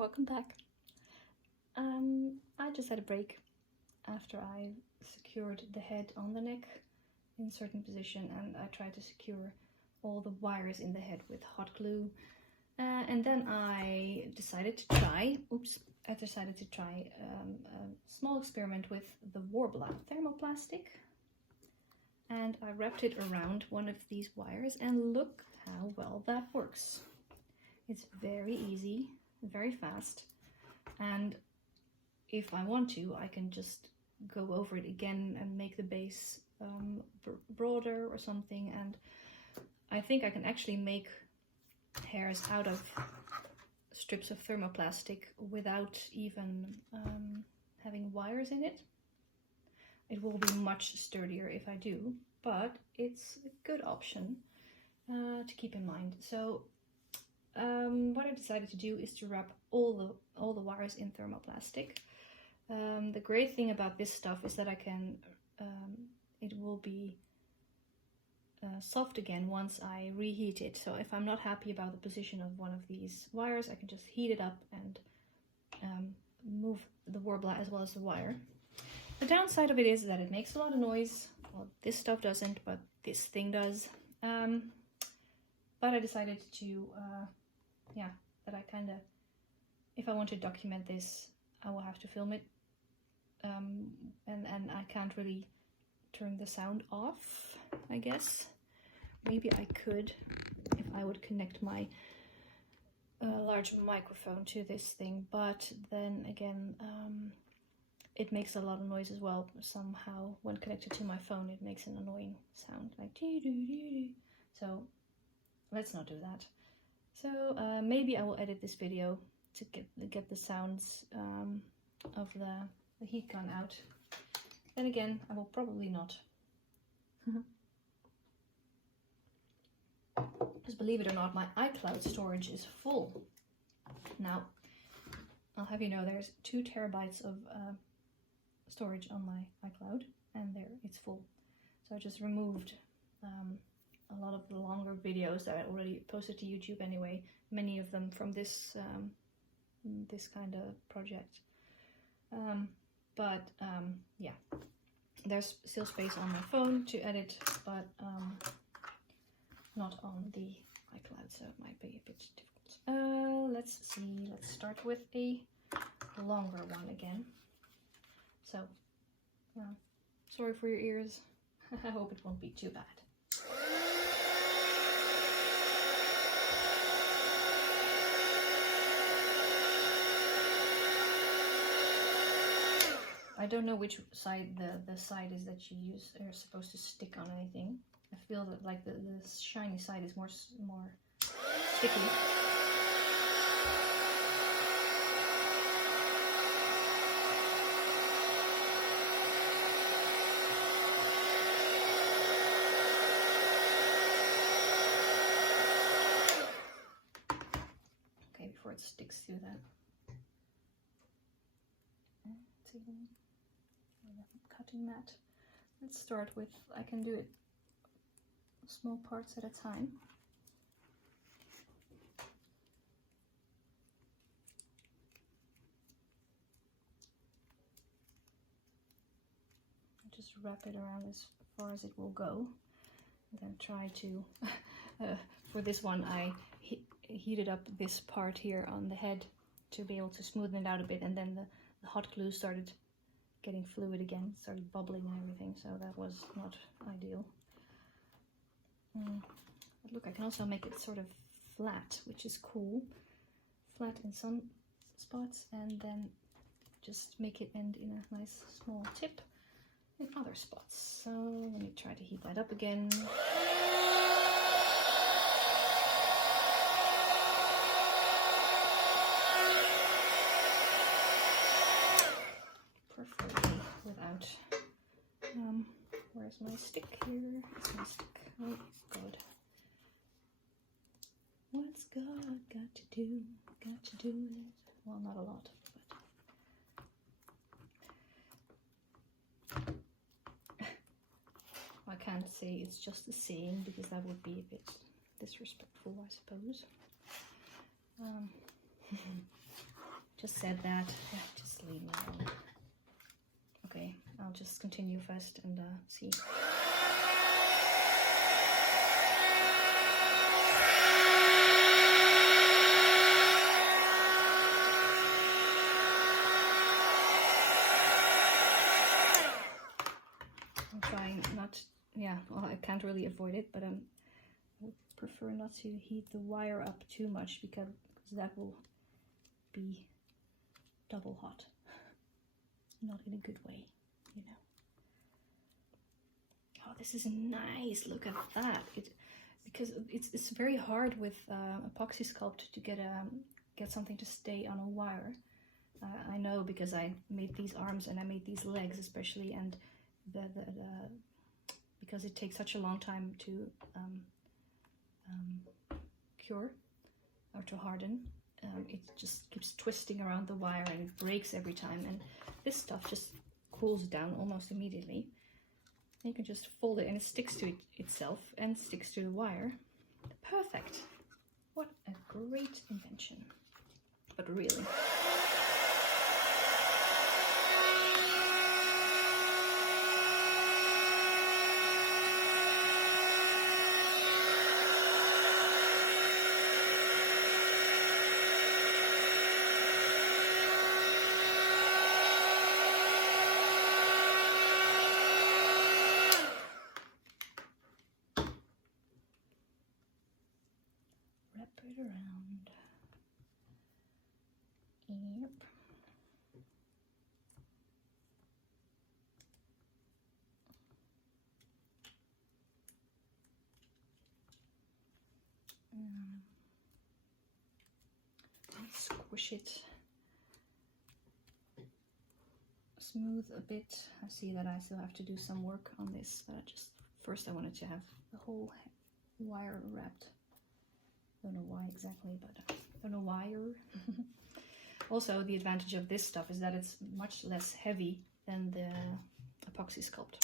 Welcome back. I just had a break after I secured the head on the neck in a certain position, and I tried to secure all the wires in the head with hot glue. And then I decided to try, a small experiment with the Worbla thermoplastic. And I wrapped it around one of these wires, and look how well that works. It's very easy, very fast, and if I want to, I can just go over it again and make the base broader or something. And I think I can actually make hairs out of strips of thermoplastic without even having wires in it. It will be much sturdier if I do, but it's a good option to keep in mind. So what I decided to do is to wrap all the wires in thermoplastic. The great thing about this stuff is that I can, it will be soft again once I reheat it. So if I'm not happy about the position of one of these wires, I can just heat it up and move the Worbla as well as the wire. The downside of it is that it makes a lot of noise. Well, this stuff doesn't, but this thing does. But I decided to, that I kind of, if I want to document this, I will have to film it. And I can't really turn the sound off, I guess. Maybe I could, if I would connect my large microphone to this thing, but then again, it makes a lot of noise as well. Somehow, when connected to my phone, it makes an annoying sound, like dee-doo-dee-doo. So let's not do that. So maybe I will edit this video to get the sounds of the heat gun out. Then again, I will probably not. Because believe it or not, my iCloud storage is full. Now, I'll have you know there's 2 terabytes of storage on my iCloud, and there it's full. So I just removed a lot of the longer videos that I already posted to YouTube anyway, many of them from this this kind of project. Yeah, there's still space on my phone to edit, but not on the iCloud, so it might be a bit difficult. Let's see, let's start with a longer one again. So, sorry for your ears. I hope it won't be too bad. I don't know which side the side is that you use are supposed to stick on anything. I feel that like the shiny side is more sticky. Okay, before it sticks to that. Cutting mat. Let's start with, I can do it small parts at a time. I just wrap it around as far as it will go, and then try to for this one I heated up this part here on the head to be able to smoothen it out a bit, and then the hot glue started getting fluid again, started bubbling and everything, so that was not ideal. But look, I can also make it sort of flat, which is cool. Flat in some spots, and then just make it end in a nice small tip in other spots. So let me try to heat that up again. Preferably without, where's my stick here? It's my stick. Oh God. What's God got to do? Got to do it. Well, not a lot, but I can't say it's just a saying because that would be a bit disrespectful, I suppose. just said that. Yeah, just leave me alone. Okay, I'll just continue first and see. I'm trying not, yeah, well, I can't really avoid it, but I would prefer not to heat the wire up too much because that will be double hot. Not in a good way, you know. Oh, this is nice. Look at that. Because it's very hard with epoxy sculpt to get something to stay on a wire. I know because I made these arms and I made these legs especially, and because it takes such a long time to cure or to harden. It just keeps twisting around the wire and it breaks every time, and this stuff just cools down almost immediately. You can just fold it and it sticks to itself and sticks to the wire. Perfect. What a great invention. But really. Wrap it around. Yep. Squish it smooth a bit. I see that I still have to do some work on this, but first I wanted to have the whole wire wrapped. Don't know why exactly, but I don't know wire. Also, the advantage of this stuff is that it's much less heavy than the epoxy sculpt.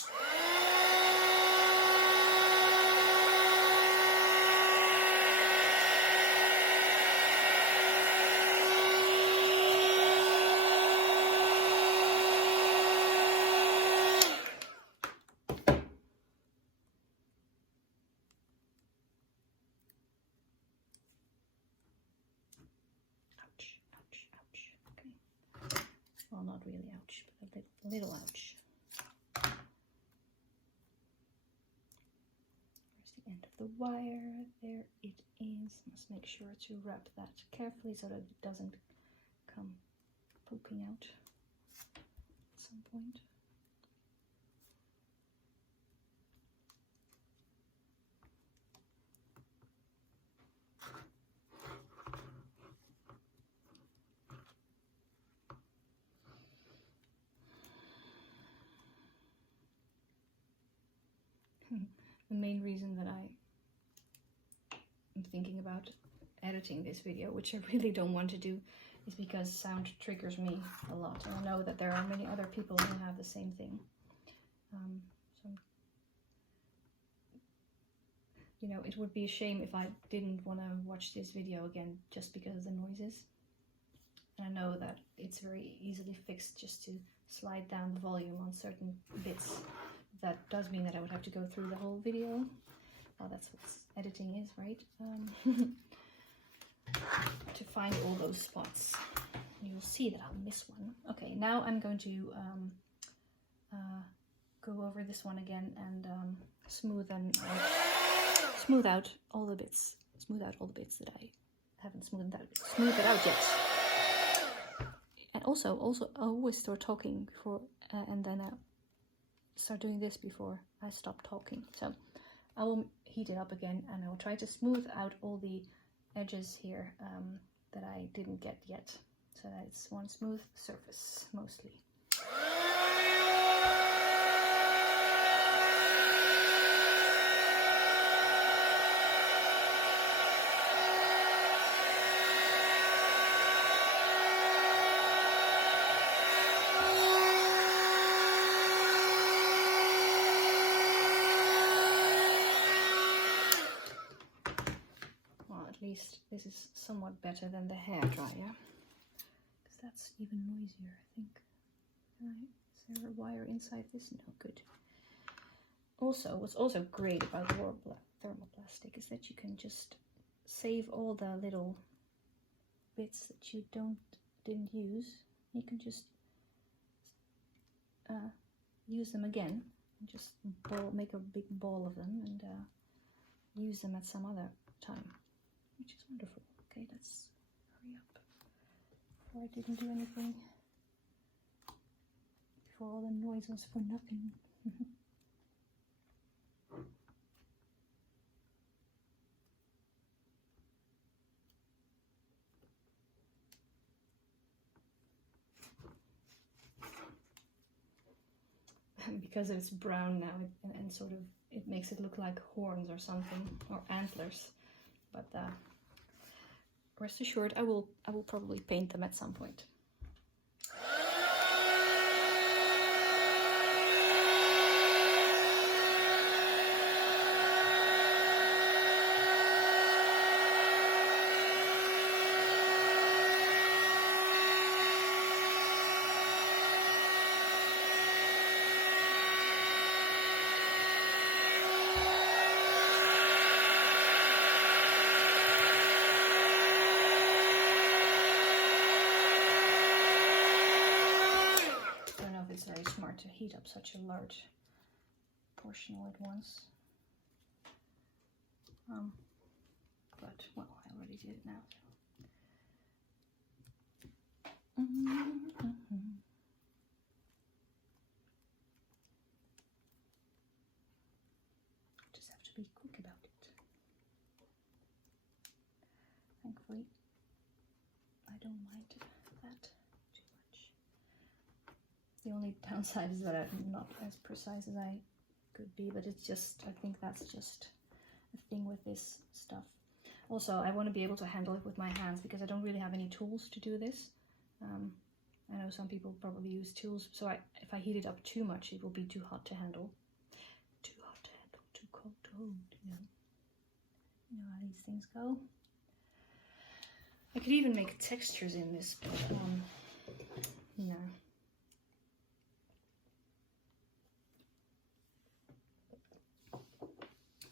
Well, not really ouch, but a little ouch. Where's the end of the wire? There it is. Must make sure to wrap that carefully so that it doesn't come poking out at some point. The main reason that I am thinking about editing this video, which I really don't want to do, is because sound triggers me a lot, and I know that there are many other people who have the same thing. So, you know, it would be a shame if I didn't want to watch this video again just because of the noises. And I know that it's very easily fixed just to slide down the volume on certain bits. That does mean that I would have to go through the whole video. Well, that's what editing is, right? To find all those spots. You'll see that I'll miss one. Okay, now I'm going to go over this one again and smooth out all the bits. Smooth out all the bits that I haven't smoothed it out yet. And also I always start talking before, and then I start doing this before I stop talking. So I will heat it up again, and I will try to smooth out all the edges here that I didn't get yet, so that it's one smooth surface mostly. This is somewhat better than the hair dryer, because that's even noisier, I think. Is there a wire inside this? No, good. Also, what's also great about the Worbla thermoplastic is that you can just save all the little bits that you didn't use. You can just use them again and just make a big ball of them and use them at some other time, which is wonderful. Okay, let's hurry up before I didn't do anything, before all the noise was for nothing. Because it's brown now, and sort of it makes it look like horns or something, or antlers. But rest assured, I will probably paint them at some point. To heat up such a large portion all at once. But, well, I already did it now. So. Just have to be quick about it. Thankfully, I don't mind that too much. The only downside is that I'm not as precise as I could be, but it's just, I think that's just a thing with this stuff. Also, I want to be able to handle it with my hands because I don't really have any tools to do this. I know some people probably use tools, so if I heat it up too much, it will be too hot to handle. Too hot to handle, too cold to hold, you know. You know how these things go. I could even make textures in this, but no.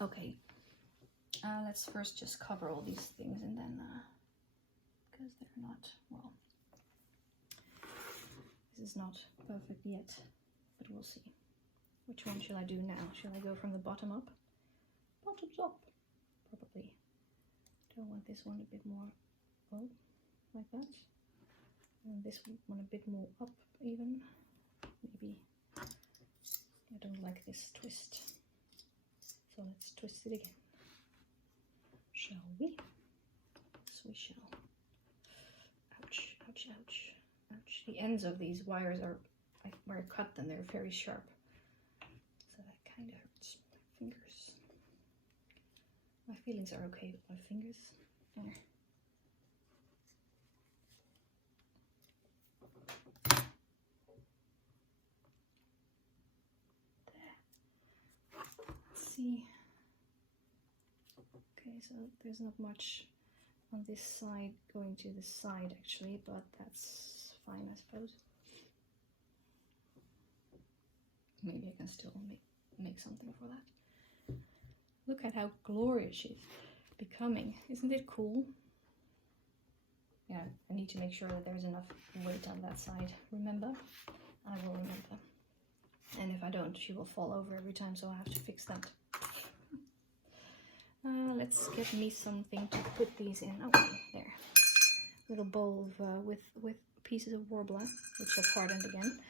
Okay, let's first just cover all these things and then, because they're not, well, this is not perfect yet, but we'll see. Which one shall I do now? Shall I go from the bottom up? Bottoms up, probably. Do I want this one a bit more, oh, like that? And this one a bit more up even, maybe. I don't like this twist. So let's twist it again. Shall we? Yes, we shall. Ouch, ouch, ouch, ouch. The ends of these wires are, where I cut them, they're very sharp. So that kind of hurts my fingers. My feelings are okay with my fingers. There. See. Okay, so there's not much on this side going to the side actually, but that's fine, I suppose. Maybe I can still make something for that. Look at how glorious she's becoming. Isn't it cool? Yeah, I need to make sure that there's enough weight on that side. Remember? I will remember. And if I don't, she will fall over every time, so I have to fix that. Let's get me something to put these in. Oh, there. Little bowl of, with pieces of Worbla, which have hardened again.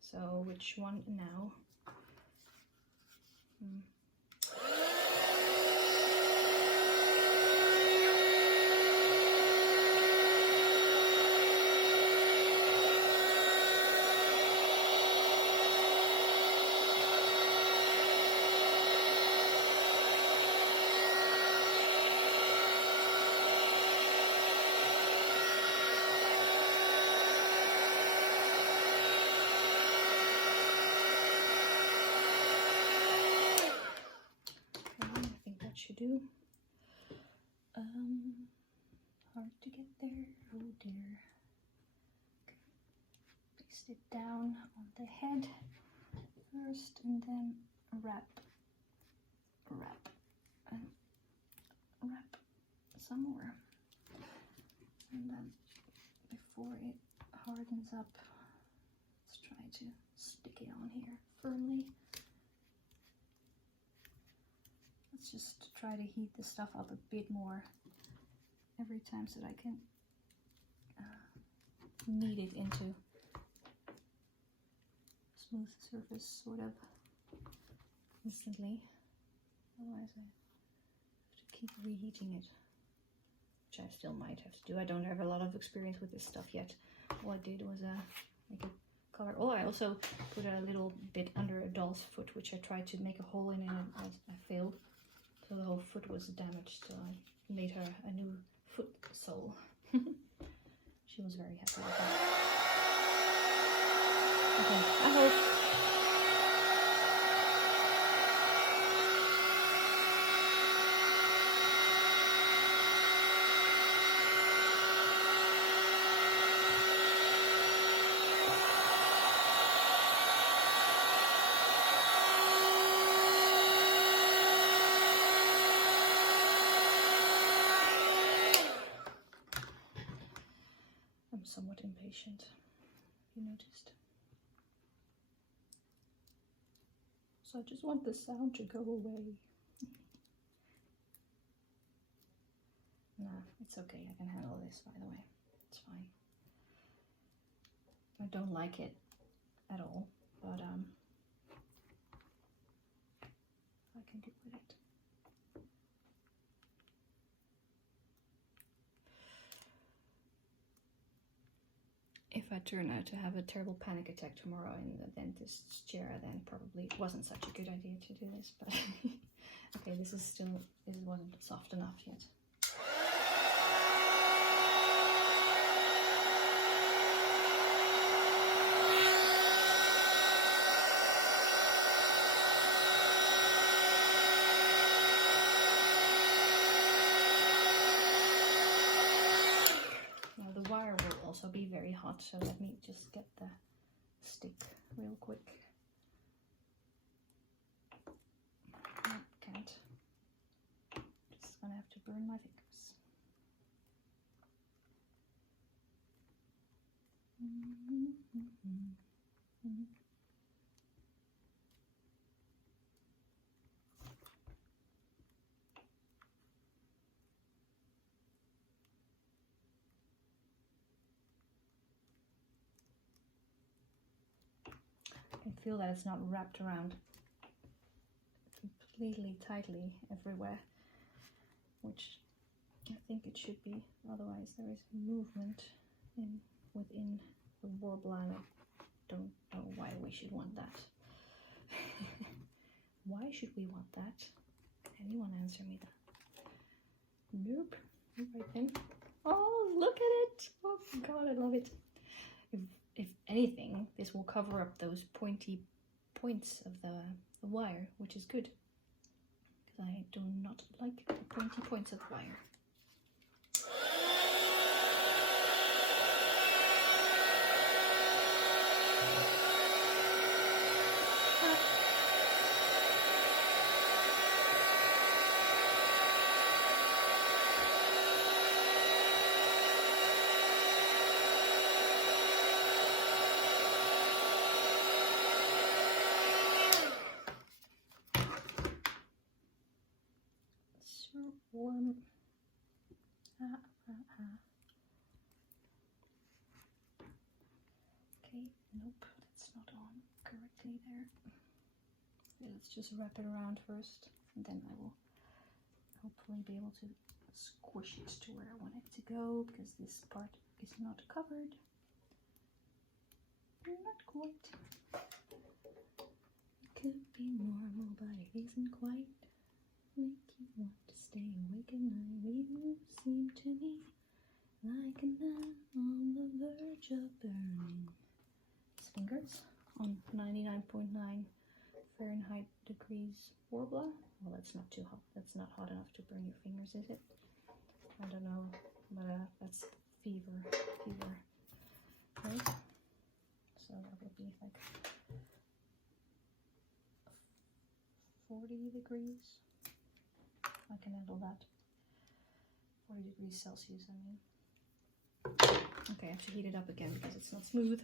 So, which one now? Do. Hard to get there. Oh dear. Okay. Place it down on the head first, and then wrap, and wrap some more. And then before it hardens up, let's try to stick it on here firmly. Let's just try to heat the stuff up a bit more every time so that I can knead it into smooth surface sort of instantly. Otherwise I have to keep reheating it, which I still might have to do. I don't have a lot of experience with this stuff yet. All I did was make a color. Oh, I also put a little bit under a doll's foot, which I tried to make a hole in, and I failed. So the whole foot was damaged, so I made her a new foot sole. She was very happy with that. Okay, I hope. I'm somewhat impatient, you noticed. So I just want the sound to go away. Nah, it's okay, I can handle this, by the way. It's fine. I don't like it at all, but I can deal with it. If I turn out to have a terrible panic attack tomorrow in the dentist's chair, then probably it wasn't such a good idea to do this, but okay, this wasn't soft enough yet. Also be very hot, so let me just get the stick real quick. No, can't. Just gonna have to burn my fingers. I can feel that it's not wrapped around completely tightly everywhere, which I think it should be. Otherwise there is movement within the Worbla, and I don't know why we should want that. Why should we want that? Anyone answer me that? Nope. Right then. Oh, look at it! Oh god, I love it. If anything, this will cover up those pointy points of the wire, which is good, because I do not like the pointy points of the wire. Warm. Okay, nope, that's not on correctly there. Okay, let's just wrap it around first, and then I will hopefully be able to squish it to where I want it to go, because this part is not covered. Not quite. It could be normal, but it isn't quite. Make you want to stay awake at night. You seem to me like a man on the verge of burning. His fingers on 99.9 Fahrenheit degrees Worbla. Well, that's not too hot. That's not hot enough to burn your fingers, is it? I don't know, but that's fever, right? So that would be like 40 degrees. I can handle that. 40 degrees Celsius, I mean. Okay, I have to heat it up again because it's not smooth.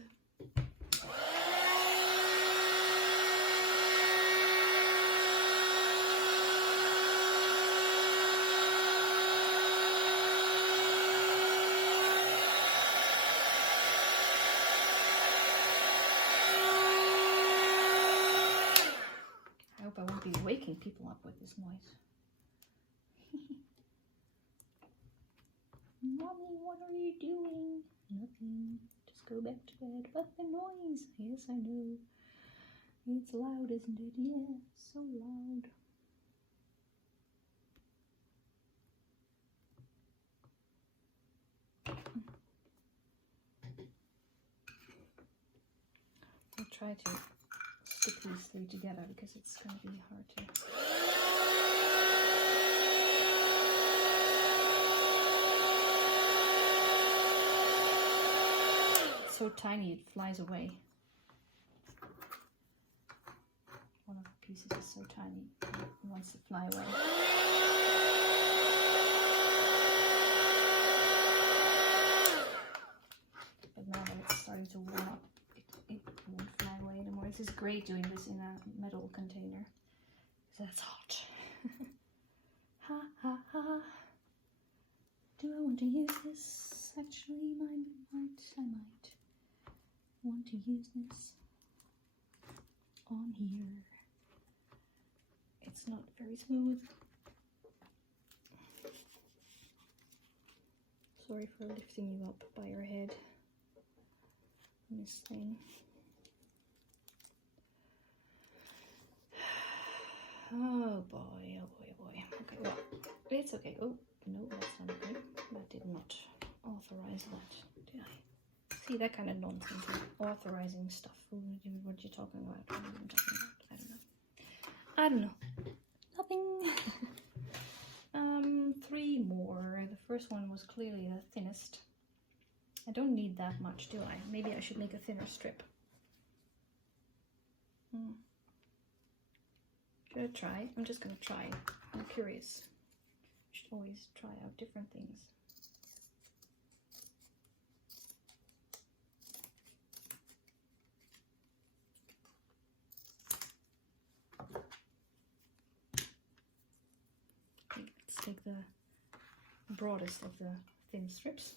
I hope I won't be waking people up with this noise. Mommy, what are you doing? Nothing. Just go back to bed. But the noise. Yes, I know. It's loud, isn't it? Yeah, so loud. I'll try to stick these three together because it's going to be hard to... So tiny it flies away. One of the pieces is so tiny it wants to fly away. But now that it's starting to warm up, it won't fly away anymore. This is great doing this in a metal container because that's hot. Ha ha ha. Do I want to use this? Actually, I might want to use this on here. It's not very smooth. Sorry for lifting you up by your head on this thing. Oh boy, oh boy, oh boy. Okay, well, it's okay. Oh, no, that's not okay. I did not authorize that, did I? See, that kind of nonsense, like authorizing stuff. What you're talking about? What are you talking about? I don't know. Nothing. 3 more. The first one was clearly the thinnest. I don't need that much, do I? Maybe I should make a thinner strip. Should I try? I'm just gonna try. I'm curious. I should always try out different things. Let's take the broadest of the thin strips.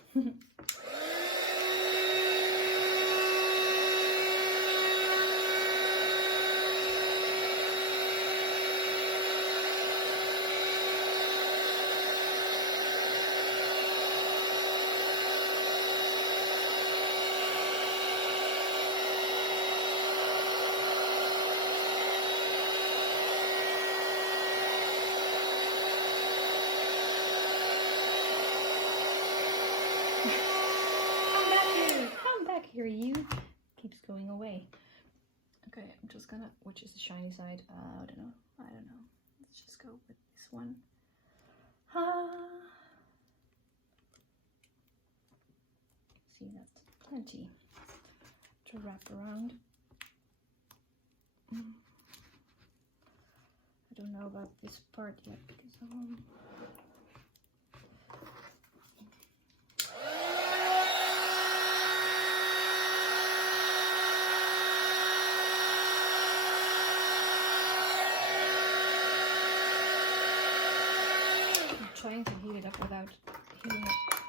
Here you keeps going away. Okay, I'm just gonna, which is the shiny side? I don't know. Let's just go with this one. See, that's plenty to wrap around. I don't know about this part yet because trying to heat it up without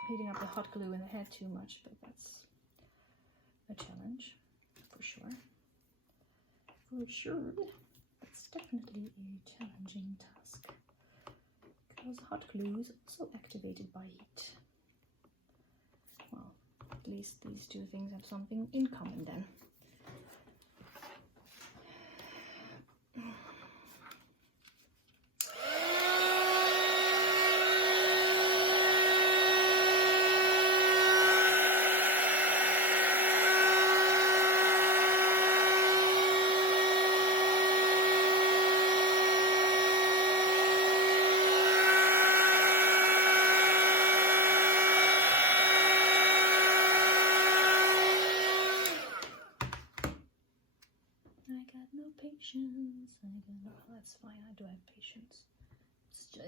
heating up the hot glue in the head too much, but that's a challenge for sure. For sure, that's definitely a challenging task because hot glue is also activated by heat. Well, at least these two things have something in common then.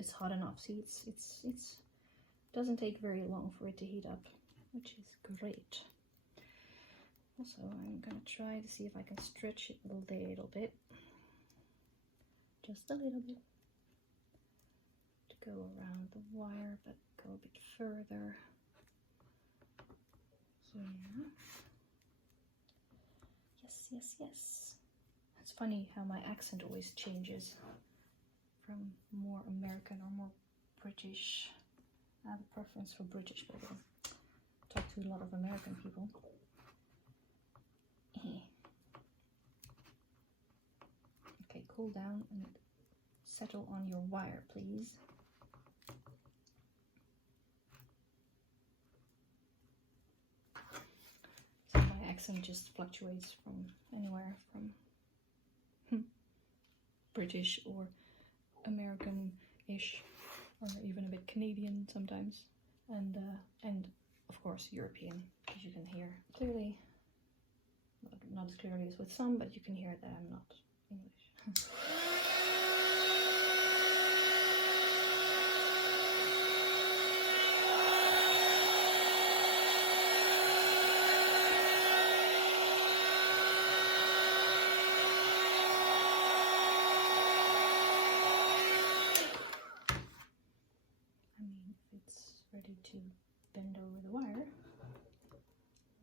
it's hot enough. See, it's doesn't take very long for it to heat up, which is great. Also, I'm gonna try to see if I can stretch it a little bit, just a little bit, to go around the wire, but go a bit further here. Yes, yes, yes. It's funny how my accent always changes from more American or more British. I have a preference for British people. I talk to a lot of American people. Okay, cool down and settle on your wire, please. So my accent just fluctuates from anywhere from British or American-ish, or even a bit Canadian sometimes, and of course European, as you can hear clearly. Not as clearly as with some, but you can hear that I'm not English. I mean, if it's ready to bend over the wire,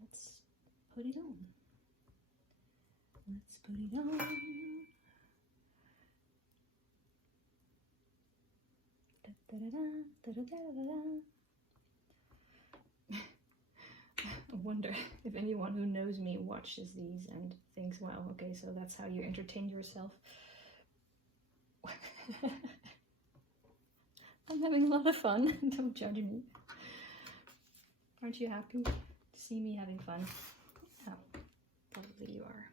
let's put it on. Let's put it on. Da, da, da, da, da, da, da. I wonder if anyone who knows me watches these and thinks, wow, okay, so that's how you entertain yourself. I'm having a lot of fun. Don't judge me. Aren't you happy to see me having fun? Oh, probably you are.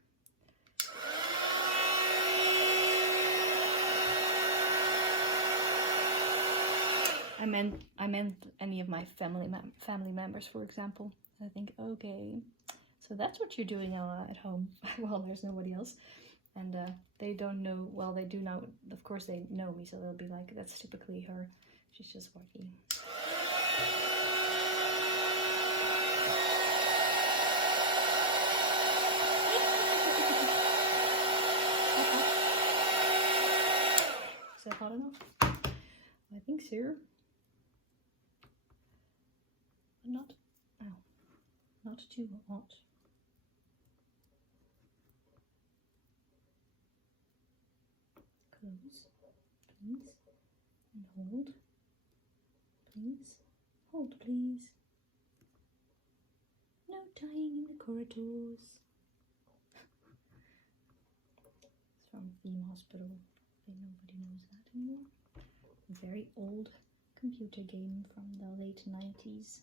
I meant any of my family members, for example. I think, okay, so that's what you're doing at home. Well, there's nobody else, and they don't know. Well, they do know. Of course, they know me, so they'll be like, "That's typically her. She's just working." Is that hot enough? I think so. Not, oh, not too hot. Close, please, and hold, please, hold, please. No tying in the corridors. It's from Theme Hospital. Nobody knows that anymore. A very old computer game from the late 90s.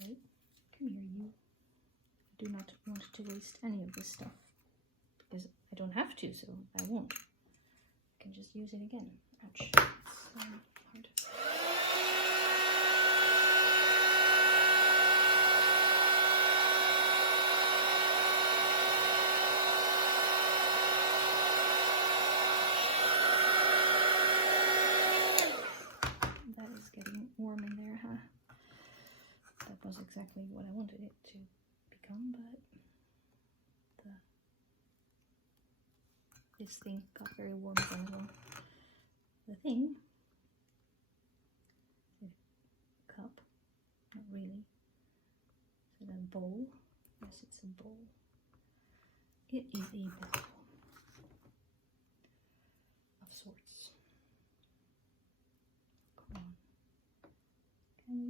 Wait, come here, you. I do not want to waste any of this stuff, because I don't have to, so I won't. I can just use it again. Ouch, it's hard. That is getting warm in there, huh? That was exactly what I wanted it to become, but this thing got very warm as well. The thing, the cup, not really. Is it a bowl? Yes, it's a bowl. It is a bowl of sorts. Come on. Can we?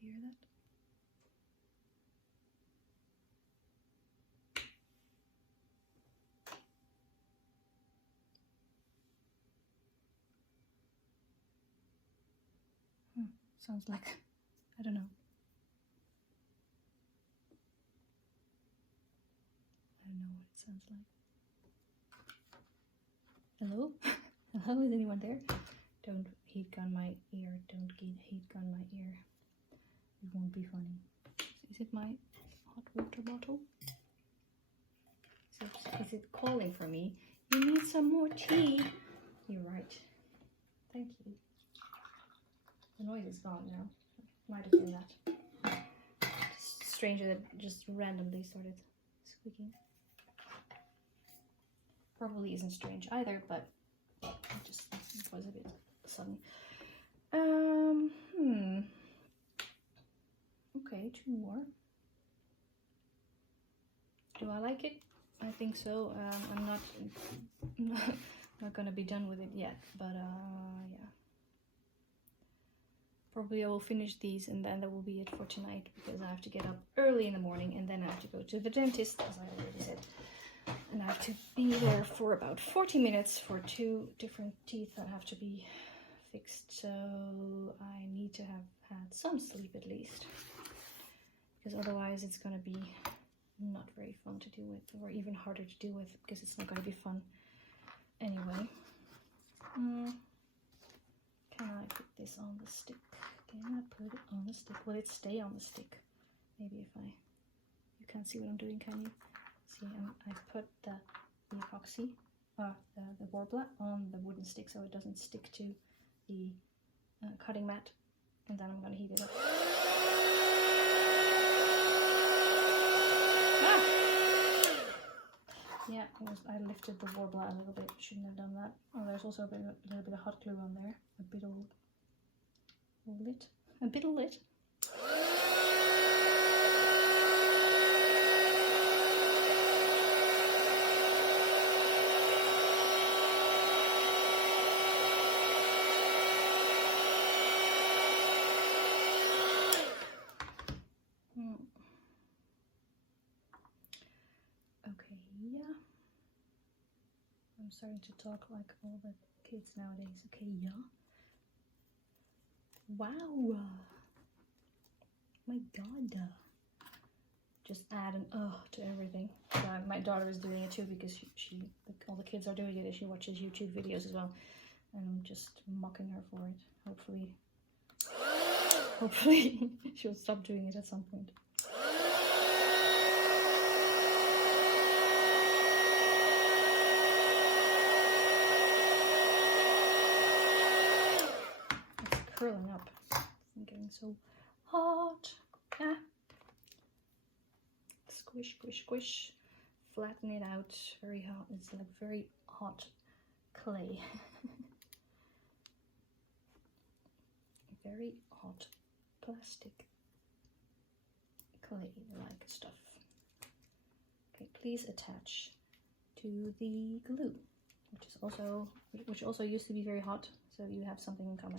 Do you hear that? Sounds like, I don't know. I don't know what it sounds like. Hello? Hello, is anyone there? Don't heat gun my ear. Don't heat gun my ear. It won't be funny. Is it my hot water bottle? Is it calling for me? You need some more tea. You're right. Thank you. The noise is gone now. Might have been that. Just stranger that just randomly started squeaking. Probably isn't strange either, but it was a bit sudden. Okay, 2 more. Do I like it? I think so. I'm not gonna be done with it yet, but yeah. Probably I will finish these and then that will be it for tonight because I have to get up early in the morning and then I have to go to the dentist, as I already said. And I have to be there for about 40 minutes for 2 different teeth that have to be fixed. So I need to have had some sleep at least. Because otherwise it's going to be not very fun to do with, or even harder to do with because it's not going to be fun anyway. Can I put this on the stick? Can I put it on the stick? Will it stay on the stick? Maybe if I... You can't see what I'm doing, can you? See, I've put the epoxy, the Worbla on the wooden stick so it doesn't stick to the cutting mat. And then I'm going to heat it up. Ah! Yeah, I lifted the Worbla a little bit. Shouldn't have done that. Oh, there's also a little bit of hot glue on there. A bit of lit. A bit of lit. Okay, yeah. I'm starting to talk like all the kids nowadays. Okay, yeah. Wow. My God. Just add an to everything. My daughter is doing it too because all the kids are doing it and she watches YouTube videos as well. And I'm just mocking her for it. Hopefully she'll stop doing it at some point. Curling up. I'm getting so hot. Ah. Squish, squish, squish. Flatten it out. Very hot. It's like very hot clay. Very hot plastic clay-like stuff. Okay, please attach to the glue, which also used to be very hot, so you have something in common.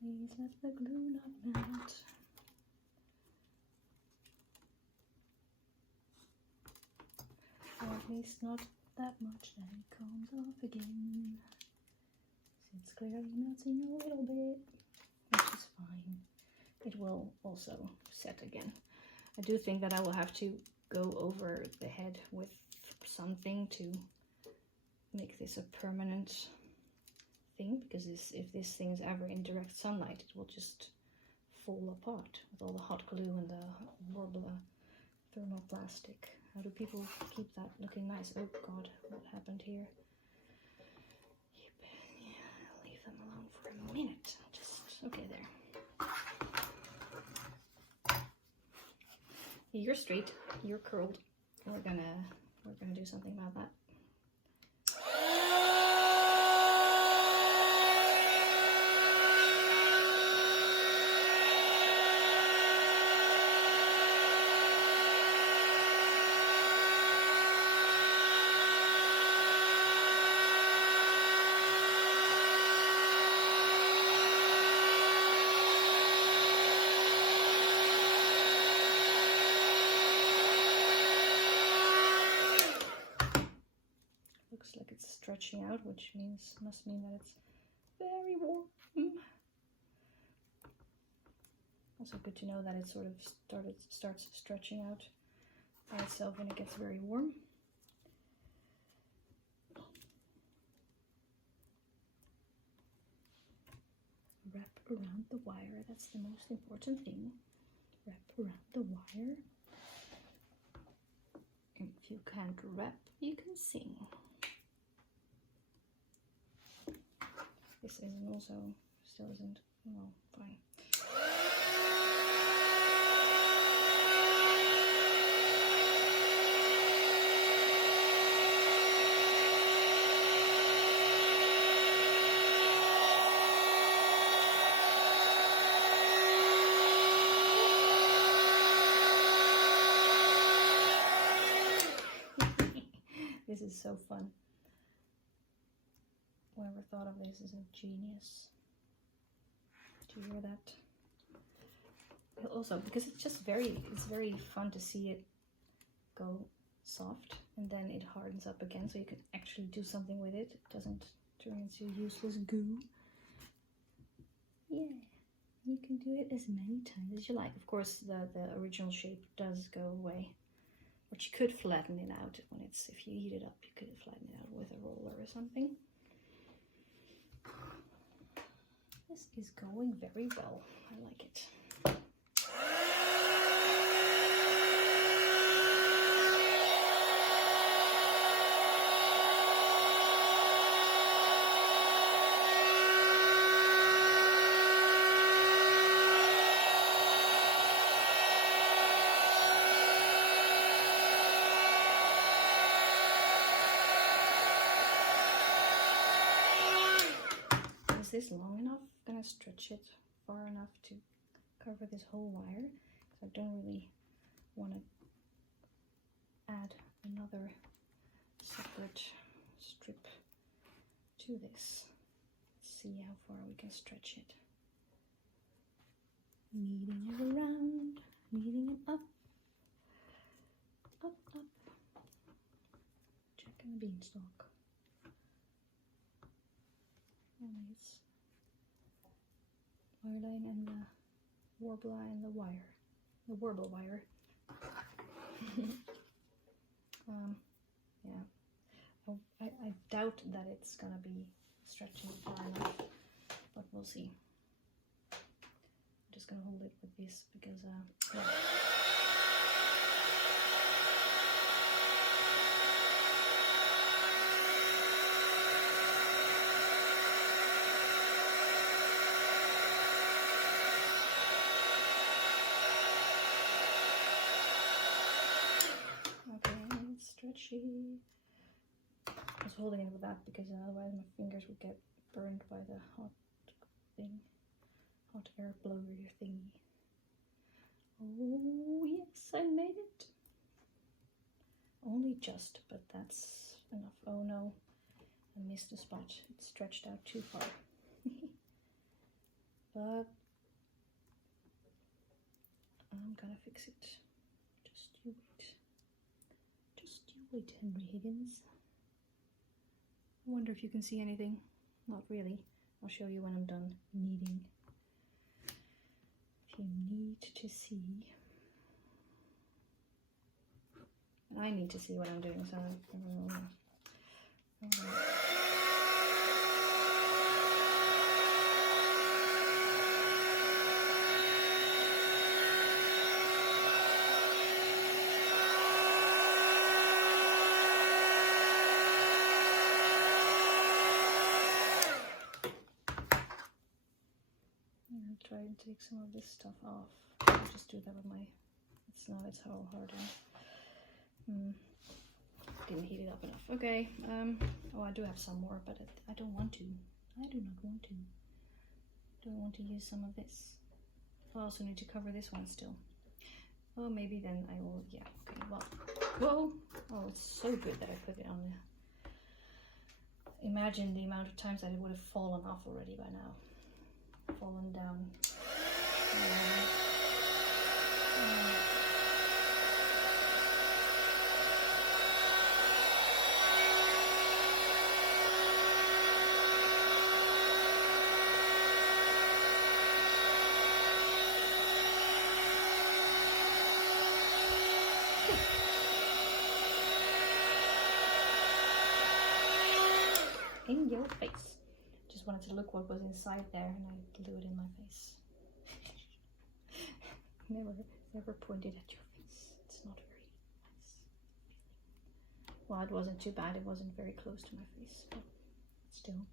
Please let the glue not melt. Or at least not that much that it comes off again. So it's clearly melting a little bit, which is fine. It will also set again. I do think that I will have to go over the head with something to make this a permanent thing, because if this thing is ever in direct sunlight, it will just fall apart with all the hot glue and the Worbla thermoplastic. How do people keep that looking nice? Oh God, what happened here? Yeah, I'll leave them alone for a minute. Okay, there. You're straight, you're curled. We're gonna do something about that. Like it's stretching out, which must mean that it's very warm. Also good to know that it sort of starts stretching out by itself when it gets very warm. Wrap around the wire, that's the most important thing. Wrap around the wire. And if you can't rap, you can sing. This isn't also, still isn't, well, fine. This is so fun. Whoever thought of this is a genius. Do you hear that? Also, because it's just very fun to see it go soft and then it hardens up again, so you can actually do something with it. It doesn't turn into useless goo. Yeah, you can do it as many times as you like. Of course, the original shape does go away. But you could flatten it out when it's, if you heat it up, you could flatten it out with a roller or something. This is going very well. I like it. Is this long enough? I'm gonna stretch it far enough to cover this whole wire. So I don't really want to add another separate strip to this. Let's see how far we can stretch it. Kneading it around, kneading it up, up, up. Checking the beanstalk. And it's wireline and the Worbla and the wire, the Worbla wire. Yeah, I doubt that it's gonna be stretching far enough, but we'll see. I'm just gonna hold it with this because yeah. Stretchy. I was holding it with that because otherwise my fingers would get burned by the hot thing, hot air blower thingy. Oh yes, I made it. Only just, but that's enough. Oh no, I missed a spot. It stretched out too far. But I'm gonna fix it. Just you wait. Wait, Henry Higgins. I wonder if you can see anything. Not really. I'll show you when I'm done kneading. If you need to see. I need to see what I'm doing, so try and take some of this stuff off. I'll just do that with my, it's all hard. Didn't heat it up enough. Okay, oh, I do have some more, but I don't want to. I do not want to. Do I want to use some of this? I also need to cover this one still. Oh, maybe then I will, yeah, okay, well, whoa! Oh, it's so good that I put it on there. Imagine the amount of times that it would have fallen off already by now. Fallen down. your face. Just wanted to look what was inside there, and I blew it in my face. Never pointed at your face. It's not very nice. Well, it wasn't too bad. It wasn't very close to my face, but still.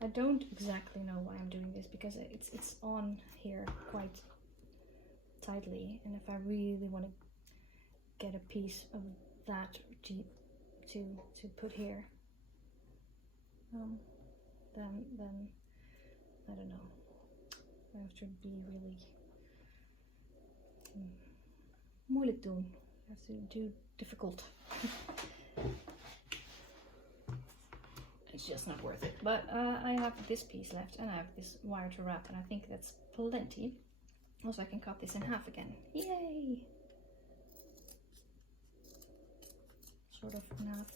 I don't exactly know why I'm doing this, because it's on here quite tightly, and if I really want to get a piece of that to put here, then I don't know. I have to be really moeilijk doen. I have to do difficult. It's just not worth it. But I have this piece left, and I have this wire to wrap, and I think that's plenty. Also, I can cut this in half again. Yay! Sort of in half.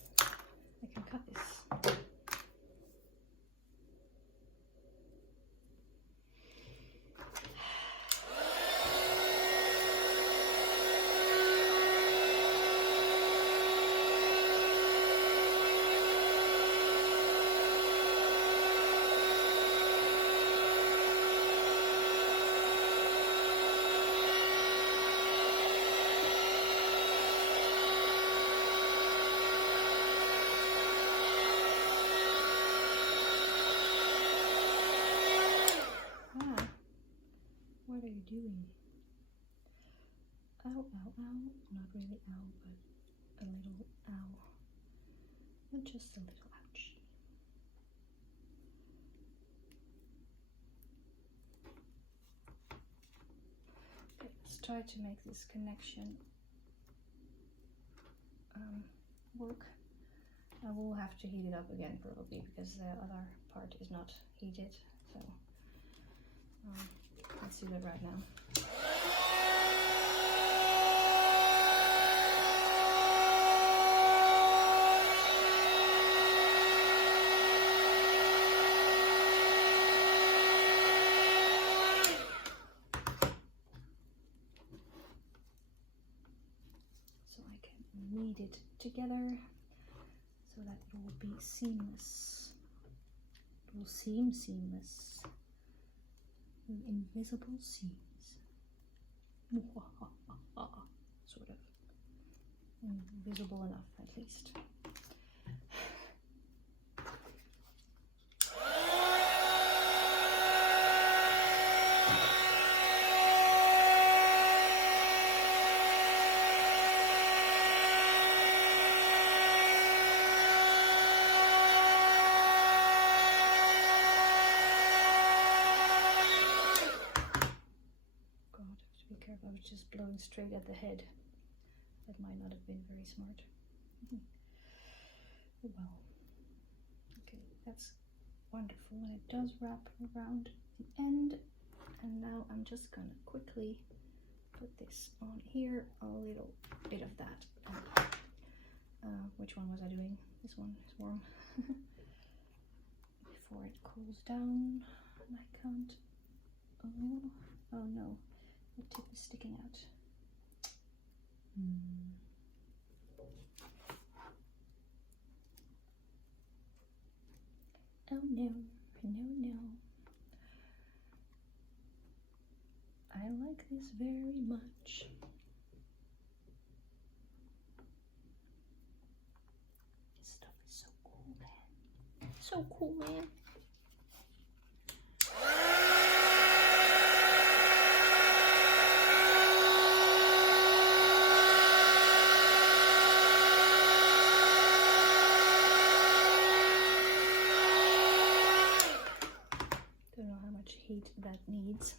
I can cut this. What are you doing? Ow, ow, ow. Not really ow, but a little ow. But just a little ouch. Okay, let's try to make this connection work. I will have to heat it up again probably, because the other part is not heated. So let's do that right now. So I can knead it together so that it will be seamless. It will seem seamless. Invisible seams. Sort of. Invisible enough, at least. I was just blowing straight at the head. That might not have been very smart. Oh well. Okay, that's wonderful. And it does wrap around the end. And now I'm just gonna quickly put this on here. A little bit of that. Which one was I doing? This one is warm. Before it cools down. And I can't. Oh no. The tip is sticking out. Oh no, no. I like this very much. This stuff is so cool, man. So cool, man. Heat that needs,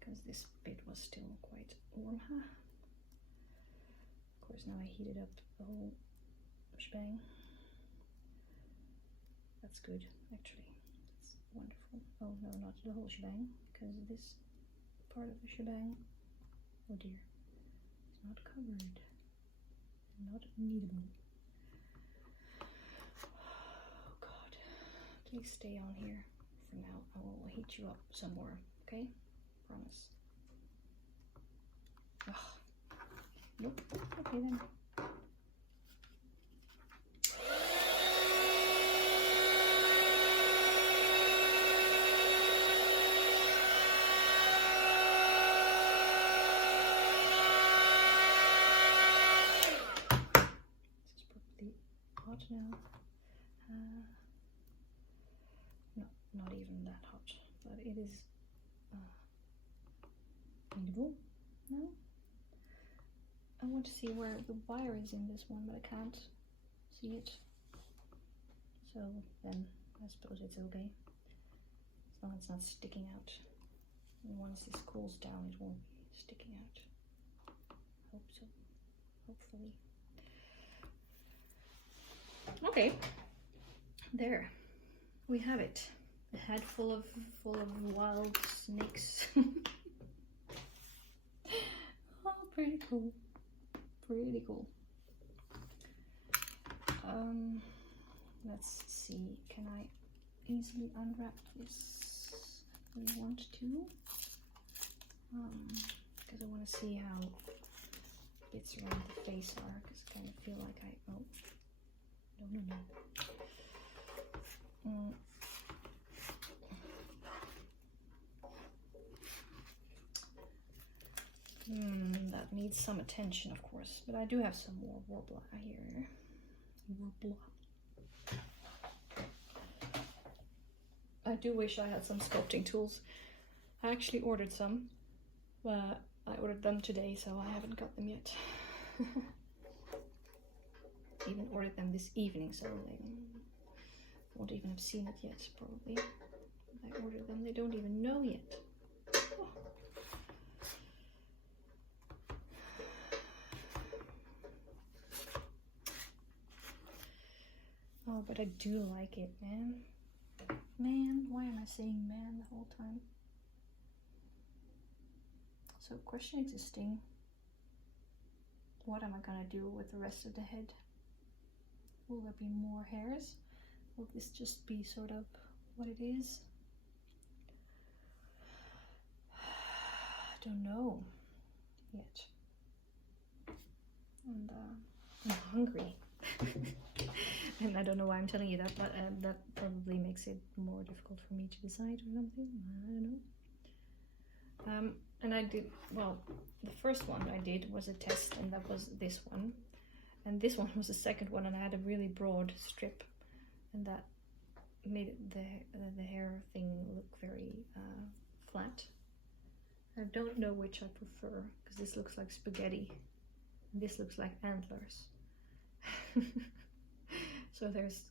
because this bit was still quite warm. Of course, now I heated up the whole shebang. That's good, actually. That's wonderful. Oh no, not the whole shebang, because this part of the shebang, oh dear, is not covered, not kneadable. Oh God, please stay on here. For now, I will heat you up some more, okay? Promise. Oh. Nope. Okay then. now. No, not even that hot, but it is readable now. I want to see where the wire is in this one, but I can't see it. So then I suppose it's okay. As long as it's not sticking out. And once this cools down, it won't be sticking out. Hope so. Hopefully. Okay. There. We have it. A head full of wild snakes. Oh, pretty cool. Pretty cool. Let's see. Can I easily unwrap this? I want to. Because I want to see how bits around the face are. Because I kind of feel like I. Oh. No. That needs some attention, of course. But I do have some more Worbla here. Worbla. I do wish I had some sculpting tools. I actually ordered some, but I ordered them today, so I haven't got them yet. Even ordered them this evening, so they won't even have seen it yet, probably. I ordered them, they don't even know yet. Oh, but I do like it, man. Man, why am I saying man the whole time? So, question existing. What am I gonna do with the rest of the head? Will there be more hairs? Will this just be sort of what it is? I don't know yet. And I'm hungry. And I don't know why I'm telling you that, but that probably makes it more difficult for me to decide or something. I don't know. And I did, well, the first one I did was a test, and that was this one. And this one was the second one, and I had a really broad strip, and that made it the hair thing look very flat. I don't know which I prefer, because this looks like spaghetti, and this looks like antlers. So there's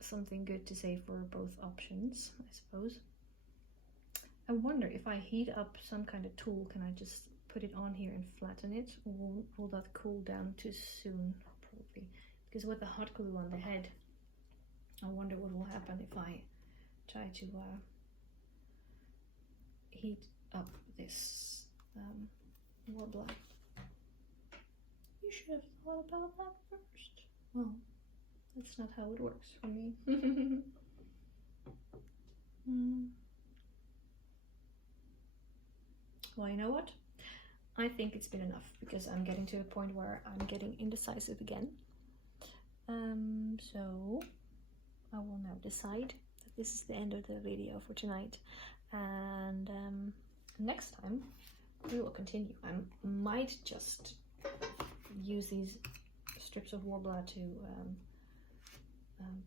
something good to say for both options, I suppose. I wonder if I heat up some kind of tool, can I just put it on here and flatten it, or will that cool down too soon? Probably, because with the hot glue on the head, I wonder what will happen if I try to heat up this Worbla. You should have thought about that first. Well, that's not how it works for me. Well, you know what? I think it's been enough, because I'm getting to the point where I'm getting indecisive again. So I will now decide that this is the end of the video for tonight, and next time we will continue. I might just use these strips of Worbla to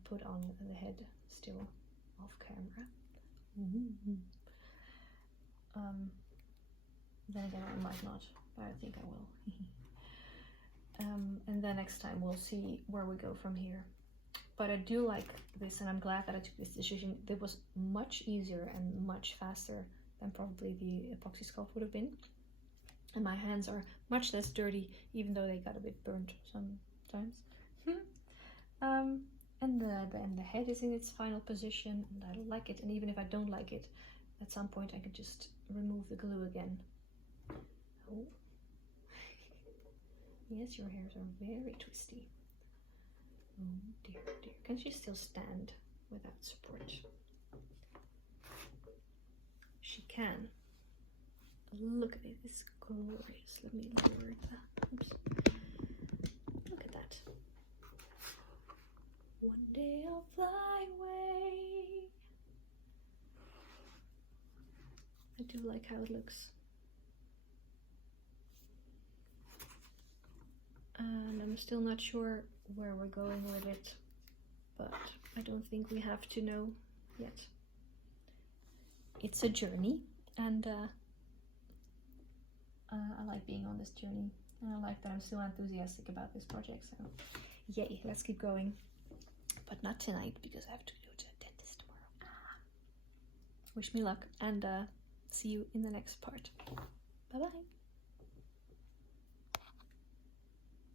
put on the head still off camera. Then again, I might not, but I think I will. And then next time we'll see where we go from here. But I do like this, and I'm glad that I took this decision. It was much easier and much faster than probably the epoxy sculpt would have been. And my hands are much less dirty, even though they got a bit burnt sometimes. And the head is in its final position, and I like it. And even if I don't like it, at some point I could just remove the glue again. Oh. Yes, your hairs are very twisty. Oh dear, dear. Can she still stand without support? She can. Look at it, it's glorious. Let me lower that. Oops. Look at that. One day I'll fly away. I do like how it looks. And I'm still not sure where we're going with it. but I don't think we have to know yet. It's a journey, and I like being on this journey, and I like that I'm so enthusiastic about this project, so yay, let's keep going. But not tonight, because I have to go to the dentist tomorrow. Wish me luck, and see you in the next part. Bye bye.